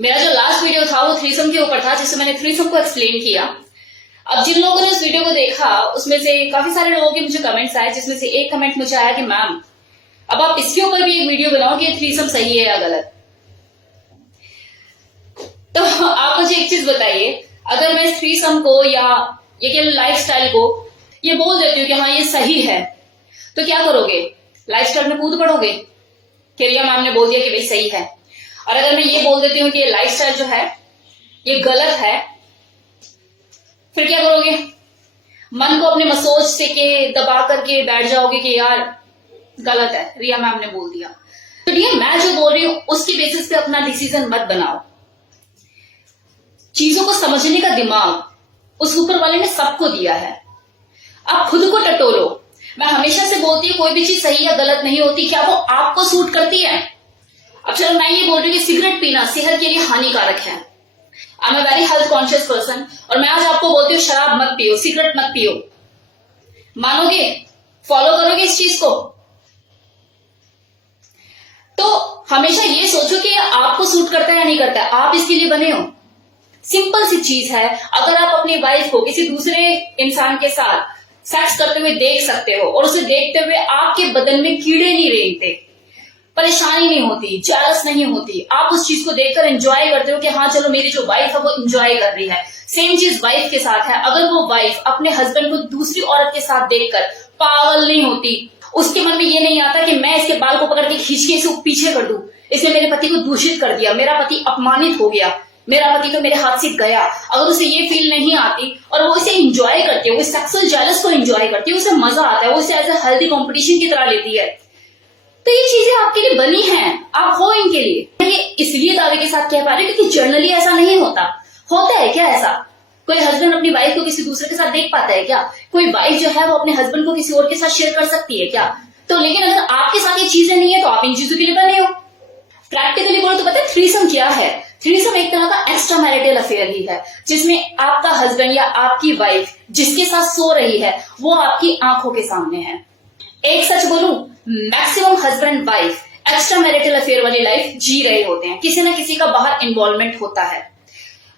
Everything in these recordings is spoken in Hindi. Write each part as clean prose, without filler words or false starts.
मेरा जो लास्ट वीडियो था वो थ्रीसम के ऊपर था, जिससे मैंने थ्रीसम को एक्सप्लेन किया। अब जिन लोगों ने उस वीडियो को देखा उसमें से काफी सारे लोगों के मुझे कमेंट्स आए, जिसमें से एक कमेंट मुझे आया कि मैम अब आप इसके ऊपर भी एक वीडियो बनाओ कि थ्रीसम सही है या गलत। तो आप मुझे एक चीज बताइए, अगर मैं थ्रीसम को या ये क्या लाइफस्टाइल को ये बोल देती हूँ कि हाँ ये सही है, तो क्या करोगे? लाइफस्टाइल में कूद पड़ोगे कि रिया मैम ने बोल दिया कि भाई सही है। और अगर मैं ये बोल देती हूँ कि ये लाइफस्टाइल जो है ये गलत है, फिर क्या करोगे? मन को अपने मसोच से के दबा करके बैठ जाओगे कि यार गलत है, रिया मैम ने बोल दिया। तो रिया मैं जो बोल रही हूँ उसकी बेसिस पे अपना डिसीजन मत बनाओ। चीजों को समझने का दिमाग उस ऊपर वाले ने सबको दिया है, आप खुद को टटोलो। मैं हमेशा से बोलती हूँ कोई भी चीज सही या गलत नहीं होती, क्या वो आपको सूट करती है? अब चलो मैं ये बोल रही हूँ कि सिगरेट पीना सेहत के लिए हानिकारक है। I am a very health conscious person और मैं आज आपको बोलती हूँ शराब मत पियो, सिगरेट मत पियो। मानोगे? फॉलो करोगे इस चीज को? तो हमेशा ये सोचो कि आपको सूट करता है या नहीं करता है, आप इसके लिए बने हो। सिंपल सी चीज है, अगर आप अपनी वाइफ को किसी दूसरे इंसान के साथ सेक्स करते हुए देख सकते हो और उसे देखते हुए आपके बदन में कीड़े नहीं रेंगते, परेशानी नहीं होती, जेलस नहीं होती, आप उस चीज को देखकर एंजॉय करते हो कि हाँ चलो मेरी जो वाइफ है वो एंजॉय कर रही है। सेम चीज वाइफ के साथ है। अगर वो वाइफ अपने हस्बैंड को दूसरी औरत के साथ देखकर पागल नहीं होती, उसके मन में ये नहीं आता कि मैं इसके बाल को पकड़ के खींच के इसे पीछे कर दूं, इसने मेरे पति को दूषित कर दिया, मेरा पति अपमानित हो गया, मेरा पति तो मेरे हाथ से गया। अगर उसे ये फील नहीं आती और वो इसे एंजॉय करती है, वो सेक्सुअल जेलस को एंजॉय करती है, उसे मजा आता है, वो इसे एज ए हेल्दी कॉम्पिटिशन की तरह लेती है, तो ये चीजें आपके लिए बनी हैं, आप हो इनके लिए। मैं ये इसलिए दावे के साथ कह पा रही हूँ क्योंकि जनरली ऐसा नहीं होता। होता है क्या ऐसा? कोई हस्बैंड अपनी वाइफ को किसी दूसरे के साथ देख पाता है क्या? कोई वाइफ जो है वो अपने हस्बैंड को किसी और के साथ शेयर कर सकती है क्या? तो लेकिन अगर आपके साथ ये चीजें नहीं है तो आप इन चीजों के लिए बने हो। प्रैक्टिकली बोलो तो पता है थ्रीसम क्या है? थ्रीसम एक तरह का एक्स्ट्रा मैरिटल अफेयर ही है, जिसमें आपका हस्बैंड या आपकी वाइफ जिसके साथ सो रही है वो आपकी आंखों के सामने है। एक सच बोलूं, maximum husband wife extra marital affair वाली लाइफ जी रहे होते हैं, किसी ना किसी का बाहर इन्वॉल्वमेंट होता है।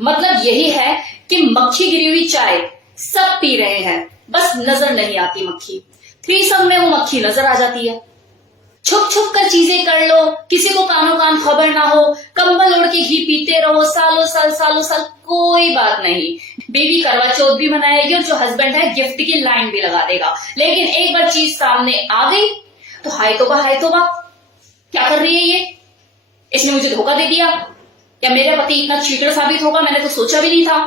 मतलब यही है कि मक्खी गिरी हुई चाय सब पी रहे हैं, बस नजर नहीं आती मक्खी। थ्रीसम में वो मक्खी नजर आ जाती है। छुप छुप कर चीजें कर लो, किसी को कानों कान खबर ना हो, कंबल ओढ़ के घी पीते रहो सालों साल, कोई बात नहीं। बेबी करवा चौथ भी मनाएगी और जो हस्बैंड है गिफ्ट की लाइन भी लगा देगा। लेकिन एक बार चीज सामने आ गई तो हाय तोबा, क्या कर रही है ये? इसने मुझे धोखा दे दिया, या मेरा पति इतना चीटर साबित होगा, मैंने तो सोचा भी नहीं था।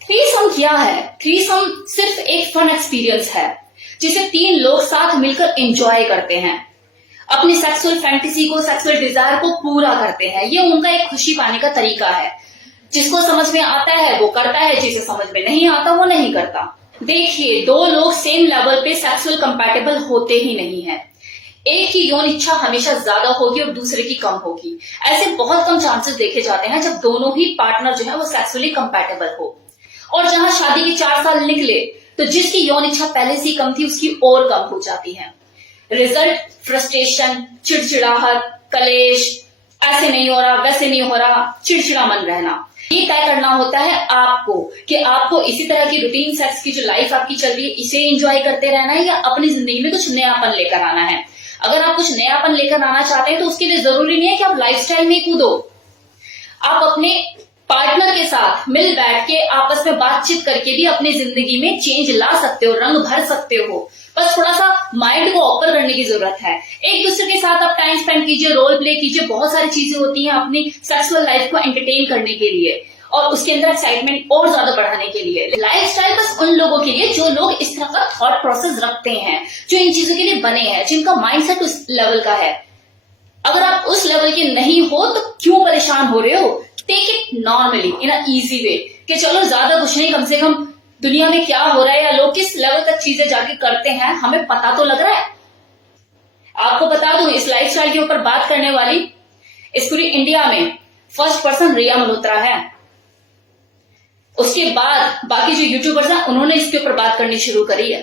थ्रीसम क्या है? थ्रीसम सिर्फ एक फन एक्सपीरियंस है जिसे 3 लोग साथ मिलकर एंजॉय करते हैं, अपनी सेक्सुअल फैंटेसी को, सेक्सुअल डिजायर को पूरा करते हैं। ये उनका एक खुशी पाने का तरीका है। जिसको समझ में आता है वो करता है, जिसे समझ में नहीं आता वो नहीं करता। देखिए, 2 लोग सेम लेवल पे सेक्सुअल कंपैटिबल होते ही नहीं है। एक की यौन इच्छा हमेशा ज्यादा होगी और दूसरे की कम होगी। ऐसे बहुत कम चांसेस देखे जाते हैं जब दोनों ही पार्टनर जो है वो सेक्सुअली कंपैटिबल हो। और जहां शादी के 4 साल निकले तो जिसकी यौन इच्छा पहले से कम थी उसकी और कम हो जाती है। रिजल्ट फ्रस्ट्रेशन, चिड़चिड़ाहट, कलेश, ऐसे नहीं हो रहा, वैसे नहीं हो रहा, चिड़चिड़ा मन रहना। ये तय करना होता है आपको कि आपको इसी तरह की रूटीन सेक्स की जो लाइफ आपकी चल रही है इसे एंजॉय करते रहना है या अपनी जिंदगी में कुछ नयापन लेकर आना है। अगर आप कुछ नयापन लेकर आना चाहते हैं तो उसके लिए जरूरी नहीं है कि आप लाइफस्टाइल में कूदो। आप अपने पार्टनर के साथ मिल बैठ के आपस में बातचीत करके भी अपनी जिंदगी में चेंज ला सकते हो, रंग भर सकते हो। बस थोड़ा सा माइंड को ओपन करने की जरूरत है। एक दूसरे के साथ आप टाइम स्पेंड कीजिए, रोल प्ले कीजिए, बहुत सारी चीजें होती हैं अपनी सेक्सुअल लाइफ को एंटरटेन करने के लिए और उसके अंदर एक्साइटमेंट और ज्यादा बढ़ाने के लिए। लाइफस्टाइल बस उन लोगों के लिए जो लोग इस तरह का थॉट प्रोसेस रखते हैं, जो इन चीजों के लिए बने हैं, जिनका माइंडसेट उस लेवल का है। अगर आप उस लेवल के नहीं हो तो क्यों परेशान हो रहे हो? Take it normally, in a easy way कि चलो ज्यादा कुछ नहीं, कम से कम दुनिया में क्या हो रहा है या लोग किस लेवल तक चीजें जाके करते हैं हमें पता तो लग रहा है। आपको बता दूं, इस लाइफस्टाइल के ऊपर बात करने वाली इस पूरी इंडिया में फर्स्ट पर्सन रिया मल्होत्रा है। उसके बाद बाकी जो यूट्यूबर्स हैं उन्होंने इसके ऊपर बात करनी शुरू करी है।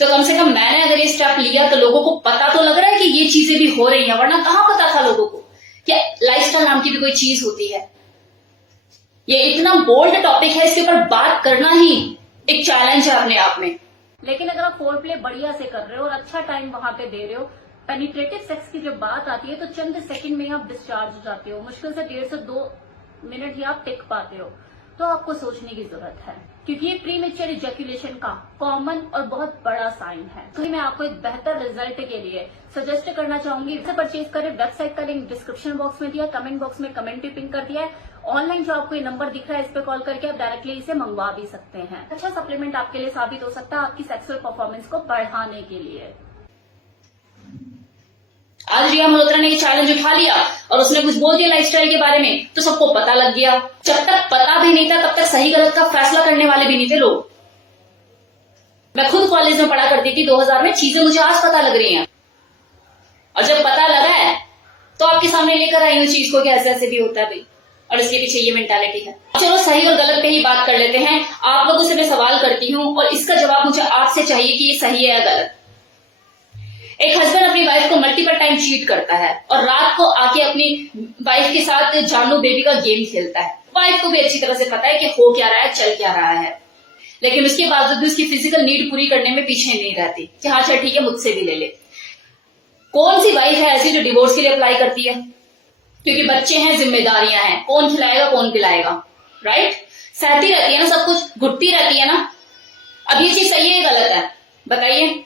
तो कम से कम मैंने अगर ये स्टेप लिया तो लोगों को पता तो लग रहा है कि ये चीजें भी हो रही हैं, वरना कहां पता था लोगों को। क्या लाइफस्टाइल नाम की भी कोई चीज होती है? ये इतना बोल्ड टॉपिक है, इसके ऊपर बात करना ही एक चैलेंज है अपने आप में। लेकिन अगर आप फोर प्ले बढ़िया से कर रहे हो और अच्छा टाइम वहां पे दे रहे हो, पेनिट्रेटिव सेक्स की जब बात आती है तो चंद सेकंड में आप डिस्चार्ज हो जाते हो, मुश्किल से 1.5 से 2 मिनट ही आप टिक पाते हो। तो आपको सोचने की जरूरत है, क्योंकि ये प्रीमेच्योर इजैक्यूलेशन का कॉमन और बहुत बड़ा साइन है। तो मैं आपको एक बेहतर रिजल्ट के लिए सजेस्ट करना चाहूंगी, इसे परचेज करें। वेबसाइट का लिंक डिस्क्रिप्शन बॉक्स में दिया, कमेंट बॉक्स में कमेंट भी पिन कर दिया है। ऑनलाइन जो आपको ये नंबर दिख रहा है, इस पे कॉल करके आप डायरेक्टली इसे मंगवा भी सकते हैं। अच्छा सप्लीमेंट आपके लिए साबित हो सकता है आपकी सेक्सुअल परफॉर्मेंस को बढ़ाने के लिए। आज रिया मल्होत्रा ने ये चैलेंज उठा लिया और उसने कुछ बोल दिया लाइफस्टाइल के बारे में, तो सबको पता लग गया। जब तक पता भी नहीं था तब तक सही गलत का फैसला करने वाले भी नहीं थे लोग। मैं खुद कॉलेज में पढ़ा करती थी 2000 में, चीजें मुझे आज पता लग रही हैं, और जब पता लगा है तो आपके सामने लेकर आई हूं चीज को कि ऐसे ऐसे भी होता है भाई, और इसके पीछे ये मेंटालिटी है। चलो सही और गलत पे ही बात कर लेते हैं। आप लोगों से मैं सवाल करती हूँ और इसका जवाब मुझे आपसे चाहिए कि ये सही है या गलत। एक हस्बैंड अपनी वाइफ को मल्टीपल टाइम चीट करता है और रात को आके अपनी वाइफ के साथ जानू बेबी का गेम खेलता है। वाइफ को भी अच्छी तरह से पता है कि हो क्या रहा है, चल क्या रहा है, लेकिन उसके बावजूद भी उसकी फिजिकल नीड पूरी करने में पीछे नहीं रहती कि हाँ चल ठीक है मुझसे भी ले ले। कौन सी वाइफ है ऐसी जो डिवोर्स के लिए अप्लाई करती है? क्योंकि बच्चे हैं, जिम्मेदारियां हैं, कौन खिलाएगा कौन पिलाएगा, राइट? सहती रहती है ना, सब कुछ घुटती रहती है ना। अब ये चीज सही है या गलत है बताइए?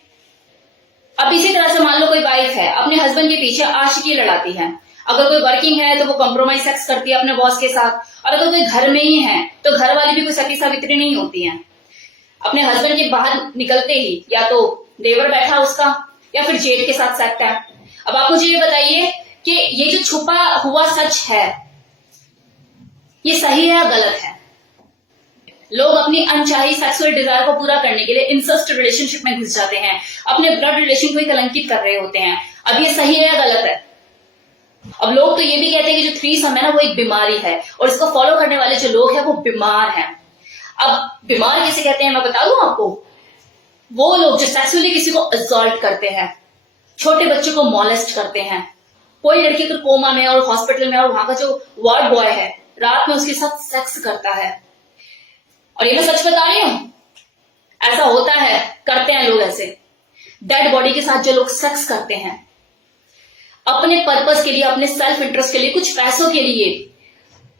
अब इसी तरह से मान लो कोई वाइफ है, अपने हस्बैंड के पीछे आशिकी लड़ाती है। अगर कोई वर्किंग है तो वो कॉम्प्रोमाइज सेक्स करती है अपने बॉस के साथ, और अगर कोई घर में ही है तो घर वाली भी कोई सती सावित्री नहीं होती है। अपने हस्बैंड के बाहर निकलते ही या तो देवर बैठा उसका या फिर जेठ के साथ सेक्ट है। अब आप मुझे ये बताइए कि ये जो छुपा हुआ सच है ये सही है या गलत है? लोग अपनी अनचाही सेक्सुअल डिजायर को पूरा करने के लिए इंसेस्ट रिलेशनशिप में घुस जाते हैं, अपने ब्लड रिलेशन को ही कलंकित कर रहे होते हैं। अब ये सही है या गलत है? अब लोग तो ये भी कहते हैं कि जो थ्रीसम है ना वो एक बीमारी है, और इसको फॉलो करने वाले जो लोग हैं वो बीमार हैं। अब बीमार किसे कहते हैं मैं बता दूं आपको? वो लोग जो सेक्सुअली किसी को असॉल्ट करते हैं, छोटे बच्चों को मॉलेस्ट करते हैं। कोई लड़की अगर कोमा में और हॉस्पिटल में और वहां का जो वार्ड बॉय है रात में उसके साथ सेक्स करता है, और ये मैं सच बता रही हूं, ऐसा होता है, करते हैं लोग ऐसे। डेड बॉडी के साथ जो लोग सेक्स करते हैं अपने पर्पस के लिए, अपने सेल्फ इंटरेस्ट के लिए, कुछ पैसों के लिए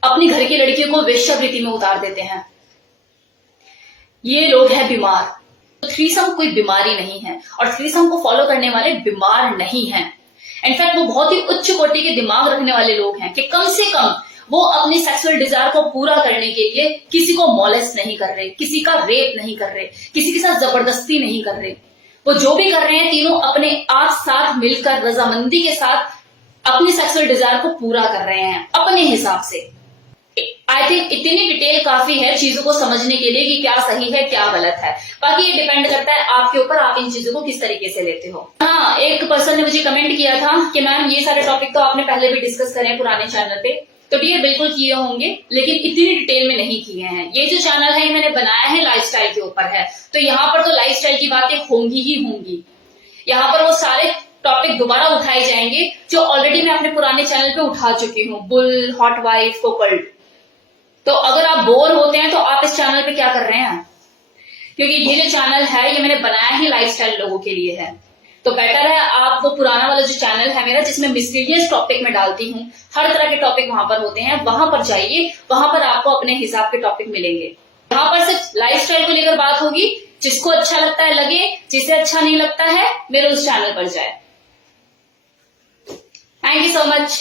अपनी घर की लड़कियों को वेश्यावृत्ति में उतार देते हैं। ये लोग हैं बीमार। तो थ्रीसम कोई बीमारी नहीं है और थ्रीसम को फॉलो करने वाले बीमार नहीं हैं। इनफैक्ट वो बहुत ही उच्च कोटि के दिमाग रखने वाले लोग हैं कि कम से कम वो अपनी सेक्सुअल डिजायर को पूरा करने के लिए किसी को मॉलेस्ट नहीं कर रहे, किसी का रेप नहीं कर रहे, किसी के साथ जबरदस्ती नहीं कर रहे। वो जो भी कर रहे हैं तीनों अपने आप साथ मिलकर रजामंदी के साथ अपनी सेक्सुअल डिजायर को पूरा कर रहे हैं अपने हिसाब से। आई थिंक इतनी डिटेल काफी है चीजों को समझने के लिए कि क्या सही है क्या गलत है। बाकी ये डिपेंड करता है आपके ऊपर, आप इन चीजों को किस तरीके से लेते हो। हाँ, एक पर्सन ने मुझे कमेंट किया था कि मैम ये सारे टॉपिक तो आपने पहले भी डिस्कस करे हैं पुराने चैनल पे, तो डियर बिल्कुल किए होंगे लेकिन इतनी डिटेल में नहीं किए हैं। ये जो चैनल है मैंने बनाया है लाइफस्टाइल के ऊपर है, तो यहाँ पर तो लाइफस्टाइल की बातें होंगी ही होंगी। यहाँ पर वो सारे टॉपिक दोबारा उठाए जाएंगे जो ऑलरेडी मैं अपने पुराने चैनल पे उठा चुकी हूँ, बुल, हॉट वाइफ, कोकल्ट। तो अगर आप बोर होते हैं तो आप इस चैनल पे क्या कर रहे हैं? क्योंकि ये जो चैनल है ये मैंने बनाया ही लाइफस्टाइल लोगों के लिए है, तो बेटर है आप वो पुराना वाला जो चैनल है मेरा जिसमें मिस्टीरियस टॉपिक में डालती हूँ, हर तरह के टॉपिक वहां पर होते हैं, वहां पर जाइए, वहां पर आपको अपने हिसाब के टॉपिक मिलेंगे। वहां पर सिर्फ लाइफस्टाइल को लेकर बात होगी, जिसको अच्छा लगता है लगे, जिसे अच्छा नहीं लगता है मेरे उस चैनल पर जाए। Thank you so much.